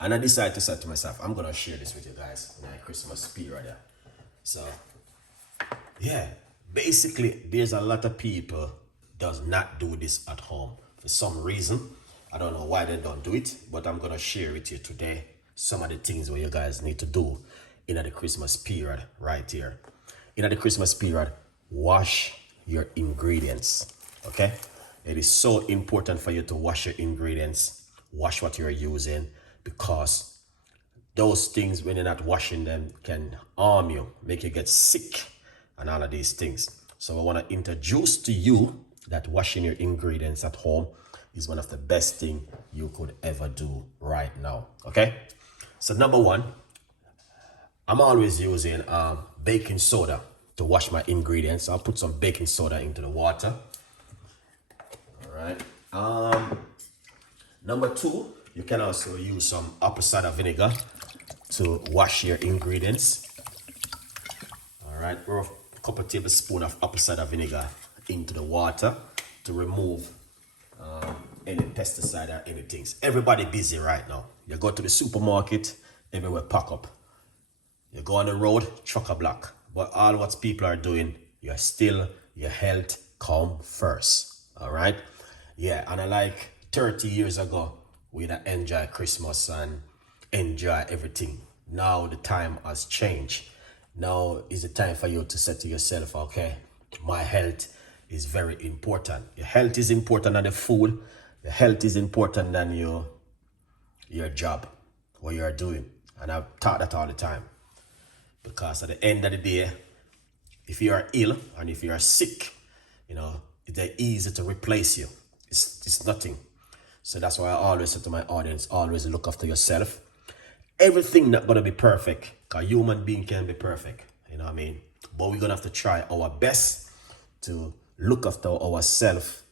And I decided to say to myself, I'm gonna share this with you guys in my Christmas period. Yeah. So yeah, basically there's a lot of people does not do this at home for some reason. I don't know why they don't do it, but I'm gonna share with you today some of the things where you guys need to do in the Christmas period right here. In the Christmas period, wash your ingredients. Okay, it is so important for you to wash your ingredients, wash what you're using, because those things, when you're not washing them, can harm you, make you get sick, and all of these things. So I want to introduce to you that washing your ingredients at home is one of the best thing you could ever do right now. Okay, so number one, I'm always using baking soda to wash my ingredients. I'll put some baking soda into the water. All right. Number two, you can also use some apple cider vinegar to wash your ingredients. All right, pour a couple of tablespoons of apple cider vinegar into the water to remove any pesticide or anything. Everybody busy right now. You go to the supermarket, everywhere pack up. You go on the road, truck a block. But all what people are doing, your health come first. All right? Yeah, and I like 30 years ago, we'd enjoy Christmas and enjoy everything. Now the time has changed. Now is the time for you to say to yourself, okay, my health is very important. Your health is important than the food. Your health is important than your job, what you are doing. And I've taught that all the time. Because at the end of the day, if you are ill and if you are sick, it's easy to replace you. It's nothing. So that's why I always say to my audience, always look after yourself. Everything not gonna be perfect, because human being can be perfect, you know what I mean? But we're gonna have to try our best to look after ourselves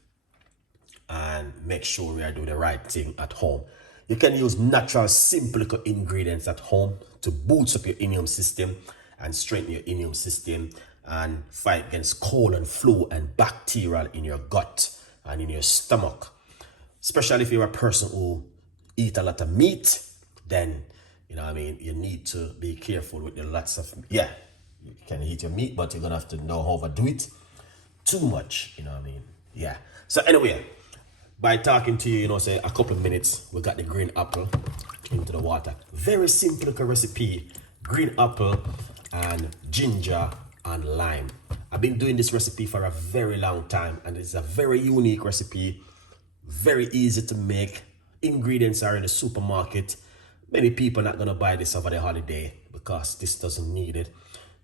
and make sure we are doing the right thing at home. You can use natural, simple ingredients at home to boost up your immune system and strengthen your immune system and fight against cold and flu and bacterial in your gut and in your stomach. Especially if you're a person who eat a lot of meat, then, you need to be careful with the lots of, you can eat your meat, but you're gonna have to know how to do it too much, Yeah. So anyway, by talking to you, say a couple of minutes, we got the green apple into the water. Very simple recipe. Green apple and ginger and lime. I've been doing this recipe for a very long time, and it's a very unique recipe. Very easy to make. Ingredients are in the supermarket. Many people are not gonna buy this over the holiday because this doesn't need it.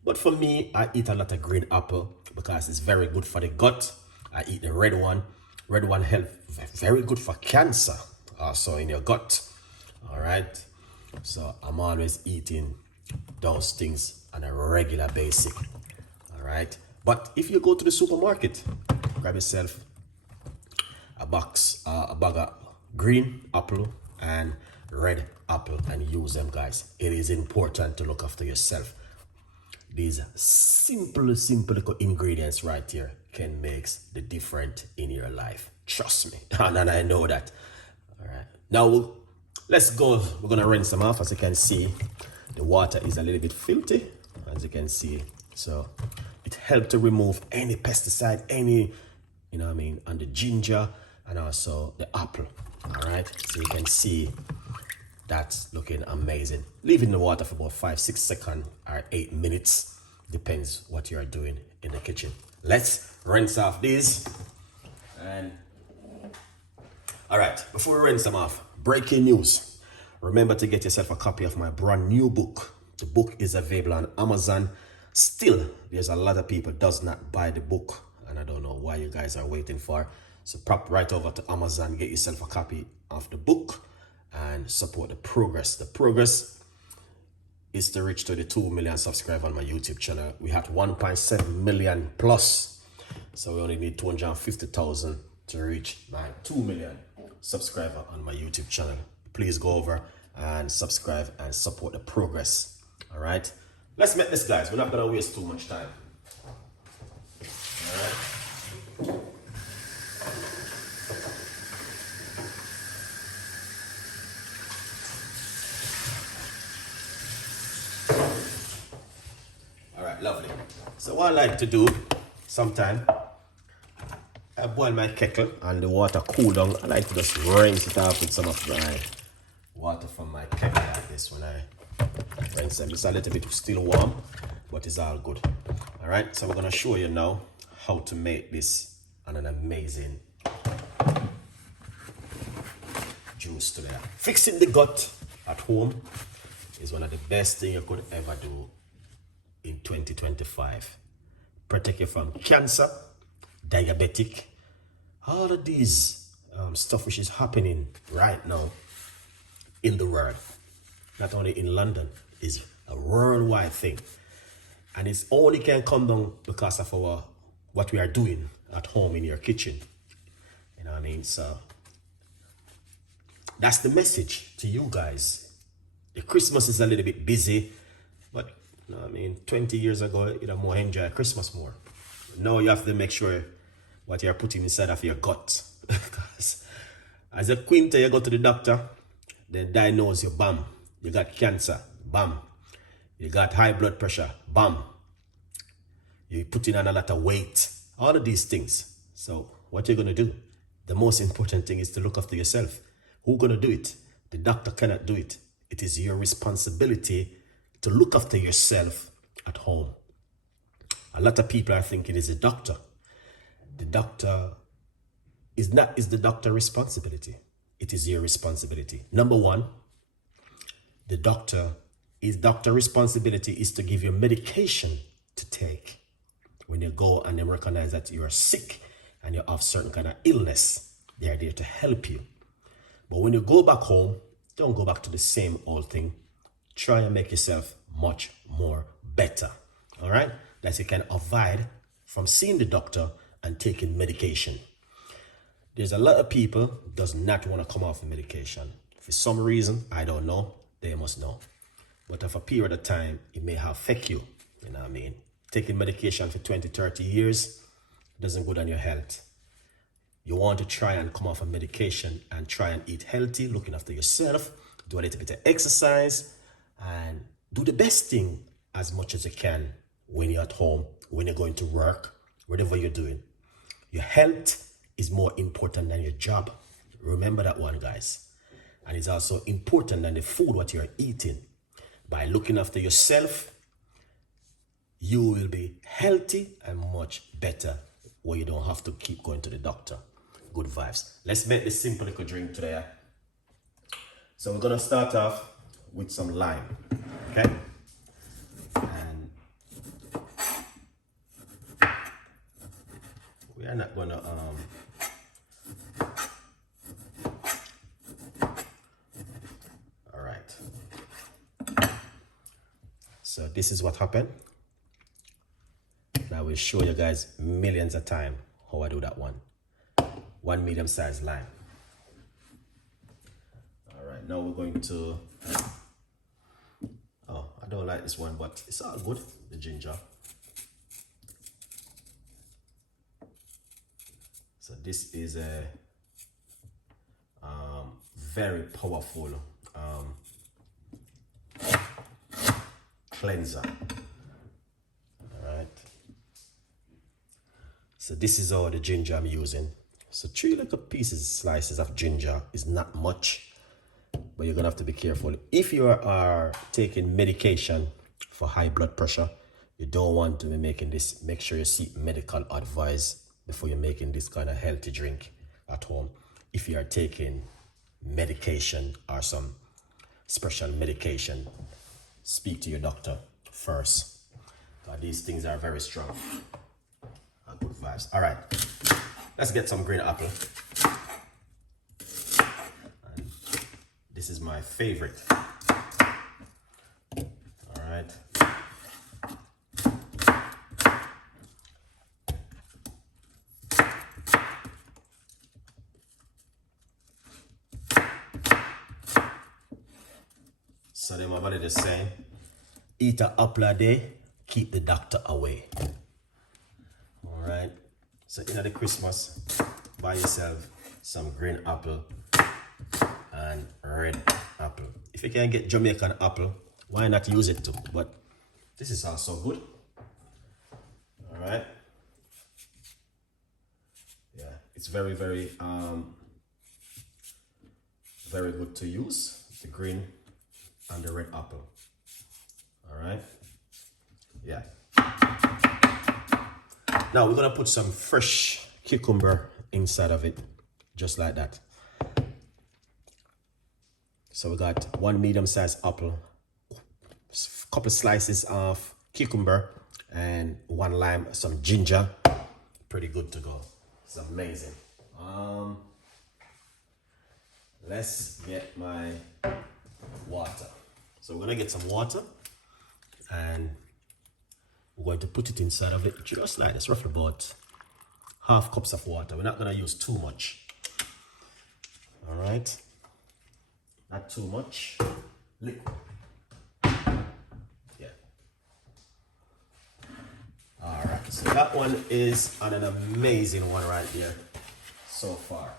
But for me, I eat a lot of green apple because it's very good for the gut. I eat the red one. Red one help very good for cancer, also in your gut. All right. So I'm always eating those things on a regular basis. All right. But if you go to the supermarket, grab yourself a bag of green apple and red apple and use them, guys. It is important to look after yourself. These simple little ingredients right here can make the difference in your life. Trust me, and I know that. All right, now let's go. We're gonna rinse them off. As you can see, the water is a little bit filthy, as you can see. So it helps to remove any pesticide, and the ginger and also the apple. All right, so you can see that's looking amazing. Leave it in the water for about 5-6 seconds or 8 minutes. Depends what you are doing in the kitchen. Let's rinse off these. And all right, before we rinse them off, breaking news. Remember to get yourself a copy of my brand new book. The book is available on Amazon. Still, there's a lot of people does not buy the book, and I don't know why you guys are waiting for. So pop right over to Amazon, get yourself a copy of the book and support the progress. The progress is to reach 32 million subscribers on my YouTube channel. We had 1.7 million plus. So we only need 250,000 to reach my 2 million subscribers on my YouTube channel. Please go over and subscribe and support the progress. All right, let's make this, guys. We're not gonna waste too much time. All right. lovely. So what I like to do sometime, I boil my kettle and the water cool down. I like to just rinse it off with some of my water from my kettle like this when I rinse them. It's a little bit still warm, but it's all good. All right, so we're gonna show you now how to make this and an amazing juice today. Fixing the gut at home is one of the best things you could ever do in 2025. Protect you from cancer, diabetic, all of these stuff which is happening right now in the world. Not only in London, is a worldwide thing. And it's only can come down because of what we are doing at home in your kitchen. You know what I mean? So that's the message to you guys. The Christmas is a little bit busy, but you know what I mean, 20 years ago, you'd have more enjoy Christmas more. Now you have to make sure what you're putting inside of your gut. Because as a quinter, you go to the doctor, they diagnose you, bam. You got cancer, bam. You got high blood pressure, bam. You put in on a lot of weight, all of these things. So what you're gonna do, the most important thing is to look after yourself. Who's gonna do it? The doctor cannot do it. It is your responsibility to look after yourself at home. A lot of people are thinking it's a doctor. The doctor is the doctor's responsibility. It is your responsibility. Number one, the doctor's responsibility is to give you medication to take. When you go and they recognize that you are sick and you have certain kind of illness, they are there to help you. But when you go back home, don't go back to the same old thing. Try and make yourself much more better. All right? That you can avoid from seeing the doctor and taking medication. There's a lot of people does not want to come off the medication. For some reason, I don't know, they must know. But for a period of time, it may affect you. You know what I mean? Taking medication for 20, 30 years doesn't good on your health. You want to try and come off a medication and try and eat healthy, looking after yourself, do a little bit of exercise, and do the best thing as much as you can when you're at home, when you're going to work, whatever you're doing. Your health is more important than your job. Remember that one, guys. And it's also important than the food what you're eating. By looking after yourself, you will be healthy and much better where you don't have to keep going to the doctor. Good vibes. Let's make this simple little drink today. So we're gonna start off with some lime, okay? And we are not gonna all right. So this is what happened. And I will show you guys millions of times how I do that one. One medium-sized lime. All right, now we're going to, oh, I don't like this one, but it's all good, the ginger. So this is a very powerful cleanser. All right. So this is all the ginger I'm using. So 3 little slices of ginger is not much, but you're gonna have to be careful. If you are taking medication for high blood pressure, you don't want to be making this. Make sure you seek medical advice before you're making this kind of healthy drink at home. If you are taking medication or some special medication, speak to your doctor first. These things are very strong. Good vibes. All right. Let's get some green apple. And this is my favorite. All right. So then my body is saying, eat an apple a day, keep the doctor away. All right. So in the Christmas, buy yourself some green apple and red apple. If you can get Jamaican apple, why not use it too? But this is also good. It's very, very, very good to use, the green and the red apple. All right, yeah. Now we're gonna put some fresh cucumber inside of it, just like that. So we got one medium-sized apple, a couple slices of cucumber, and one lime, some ginger. Pretty good to go. It's amazing. Let's get my water. So we're gonna get some water, and we're going to put it inside of it just like this, roughly about half cups of water. We're not gonna use too much. All right, not too much liquid. Yeah. All right, so that one is an amazing one right there so far.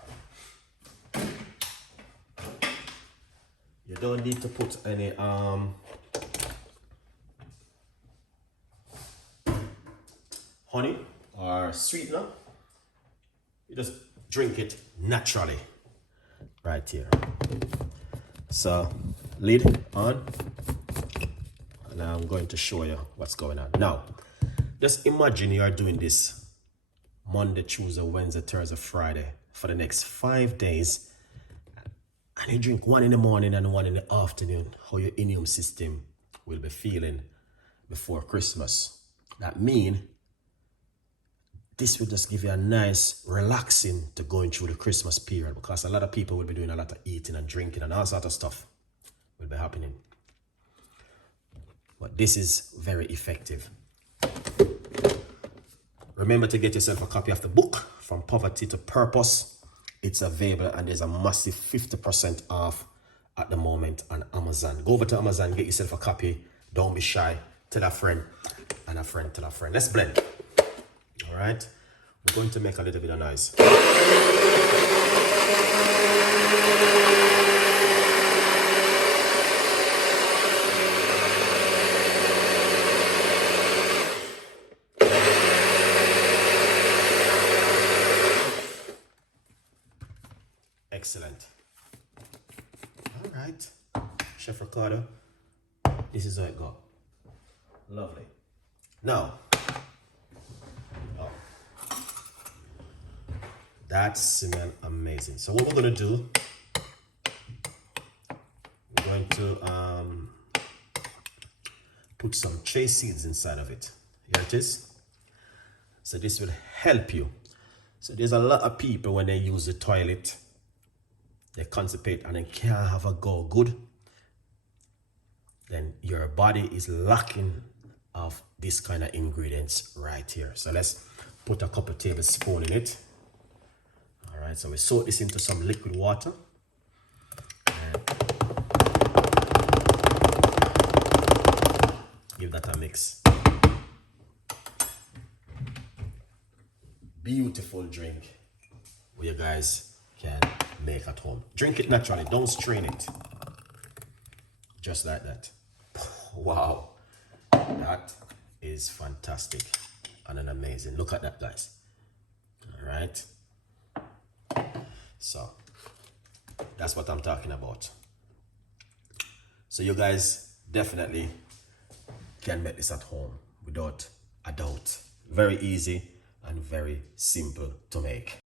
You don't need to put any honey or sweetener. You just drink it naturally right here. So lid on, and I'm going to show you what's going on. Now just imagine you are doing this Monday, Tuesday, Wednesday, Thursday, Friday for the next 5 days, and you drink one in the morning and one in the afternoon. How your immune system will be feeling before Christmas. That means this will just give you a nice relaxing to going through the Christmas period, because a lot of people will be doing a lot of eating and drinking and all sorts of stuff will be happening. But this is very effective. Remember to get yourself a copy of the book, From Poverty to Purpose. It's available, and there's a massive 50% off at the moment on Amazon. Go over to Amazon, get yourself a copy. Don't be shy. Tell a friend, and a friend tell a friend. Let's blend. All right, we're going to make a little bit of noise. Excellent. All right, Chef Ricardo, this is how it goes. Lovely. Now, that smells amazing. So what we're gonna do, we're going to put some chia seeds inside of it. Here it is. So this will help you. So there's a lot of people, when they use the toilet, they constipate and they can't have a go good. Then your body is lacking of this kind of ingredients right here. So let's put a couple tablespoons in it. All right, so we soak this into some liquid water. And give that a mix. Beautiful drink where you guys can make at home. Drink it naturally, don't strain it. Just like that. Wow, that is fantastic and an amazing. Look at that, guys. All right, so that's what I'm talking about. So you guys definitely can make this at home without a doubt. Very easy and very simple to make.